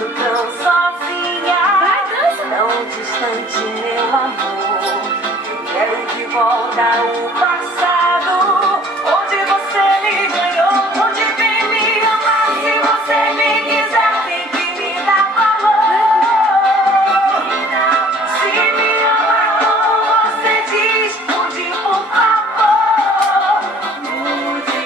sinto tão sozinha, tão distante, meu amor. Quero de volta o passado, onde você me ganhou, onde vem me amar. Se você me quiser, tem que me dar valor. Se me ama como você diz, mude, por favor, mude.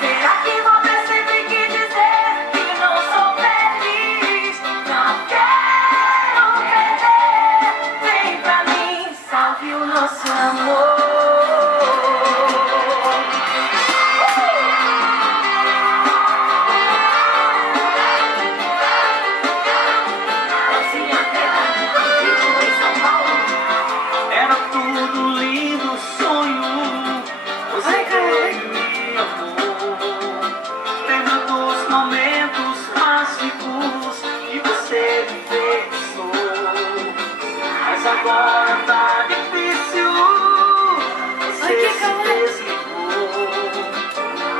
Será que você sempre quis dizer que não sou feliz? Não quero perder. Vem pra mim, salve o nosso amor. Era tudo lindo sonho, você veio e me amou. Lembro dos momentos mágicos que você enfeitiçou. Mas agora tá difícil, você se desligou.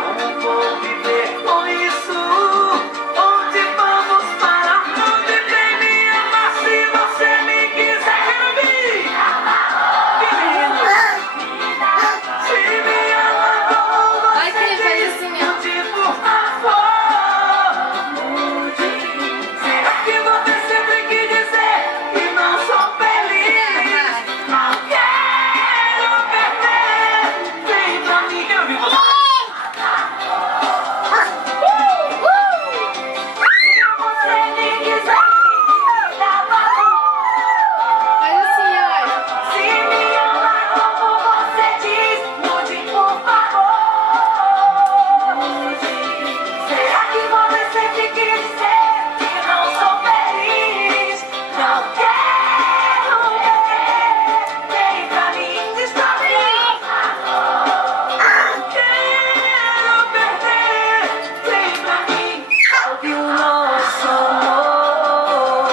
Como vou viver com isso? Onde vamos parar? Onde vem me amar se você me quiser? Quero vir! Se me ama como Ai, você que faz diz, assim, ó. mude, por favor, mude. Será que você sempre quis dizer que não sou feliz? Não quero perder. Vem pra mim, quero vir você. Se você me quiser, dá valor. Faz assim, ó. Se me ama como você diz, mude, por favor, mude. Será que você sempre quis dizer que não sou feliz? Não quero perder. Vem pra mim, diz pra mim. Não quero perder. Vem pra mim, salve o nosso amor.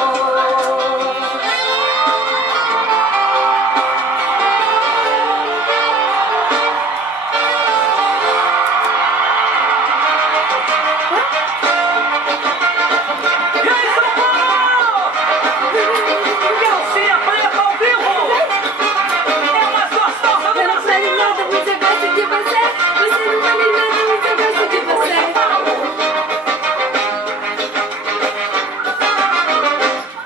E aí, São Paulo? Calcinha preta ao vivo! É mais gostosa do Você não vale Brasil! nada, mas eu gosto de você. Você não vale nada, mas eu gosto de você.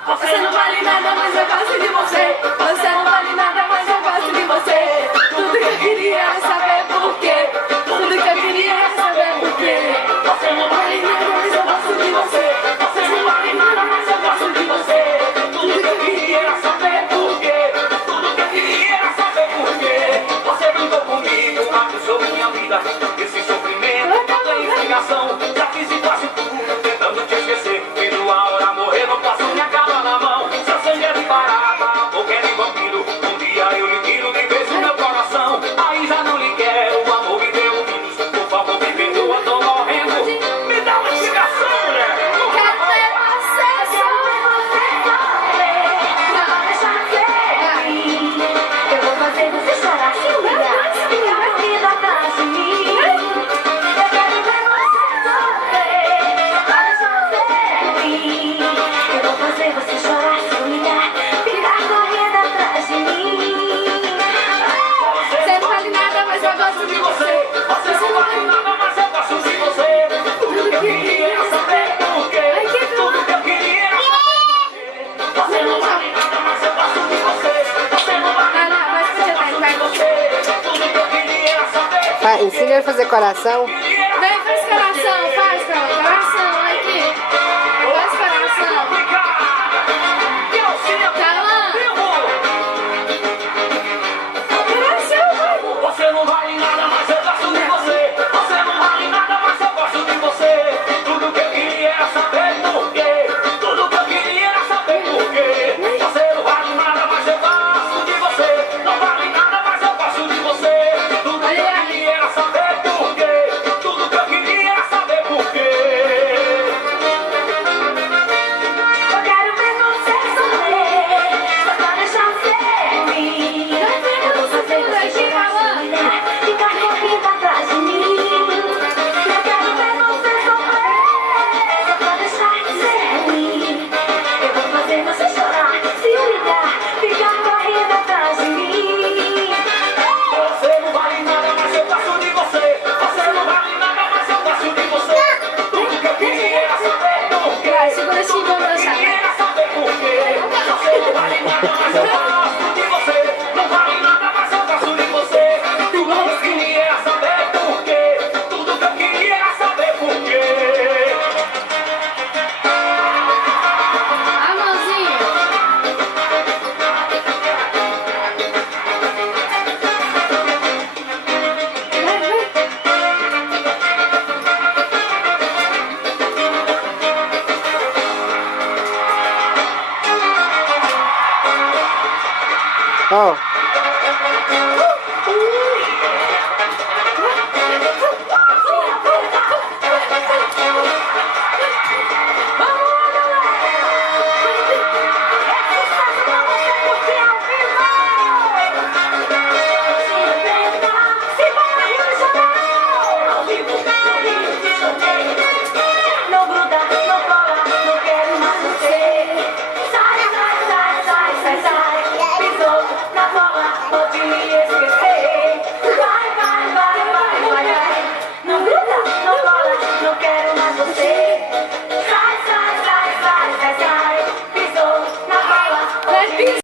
Você não vale nada, mas eu gosto de você. Você não vale nada, mas eu gosto de você. Tudo que eu queria era saber por quê. Tudo que eu queria era saber por quê. Você não vale nada, mas eu gosto de você. Você não vale nada, mas eu gosto de você. Tudo que eu queria era saber por quê. Tudo que eu queria era saber por quê. Você brincou comigo, acusou minha vida. Esse sofrimento, tanta inspiração. Já fiz de quase tudo, tentando te esquecer. Vendo a hora morrer, não posso me acabar na mão. Seu sangue é de barata, a boca é de vampiro. Um dia eu lhe tiro de vez o meu coração. Aí já não lhe quero, o amor me deu um vírus. Por favor, me perdoa, tô morrendo. Me dá uma explicação, mulher. Quero ver você sofrer. Não deixa ser. Eu vou fazer você chorar, se humilhar. Ficar a vida atrás de mim. Eu quero ver você sofrer. Não deixa ser. Eu vou fazer você chorar, se humilhar. Ficar correndo atrás de mim. Você não vale nada, mas eu gosto de você. Você não vale nada, mas eu gosto de você. Tudo que eu queria era saber por quê. Tudo que eu queria era saber por quê. Você não vale nada, mas eu gosto de você. Você não vale Vai lá, nada, vai mas eu escutar, gosto vai. de você. Tudo que eu queria era saber por quê. Ensina ele a fazer coração. Vem, faz coração, faz, Carol. Coração, aqui. Faz coração. Calma. Coração, vai. Você não vale nada, mas eu gosto de você. Você não vale nada, mas eu gosto de você. Tudo que eu queria era saber por quê. Tudo que eu queria era saber por quê. Você não vale nada, mas eu gosto de você. Não vale nada, mas eu gosto de você. Tudo que eu queria era saber por quê. Tudo que eu queria Segura assim, vamos dançar. Queria saber por quê. Você não vale nada, mas eu gosto de você. Não vale nada, mas eu gosto de você. Tudo que eu queria era saber por quê. Tudo que eu queria era saber por quê. A mãozinha. Oh. Não gruda, não cola, não quero mais você. Sai, sai, sai, sai, sai, sai. Pisou na bola, pode me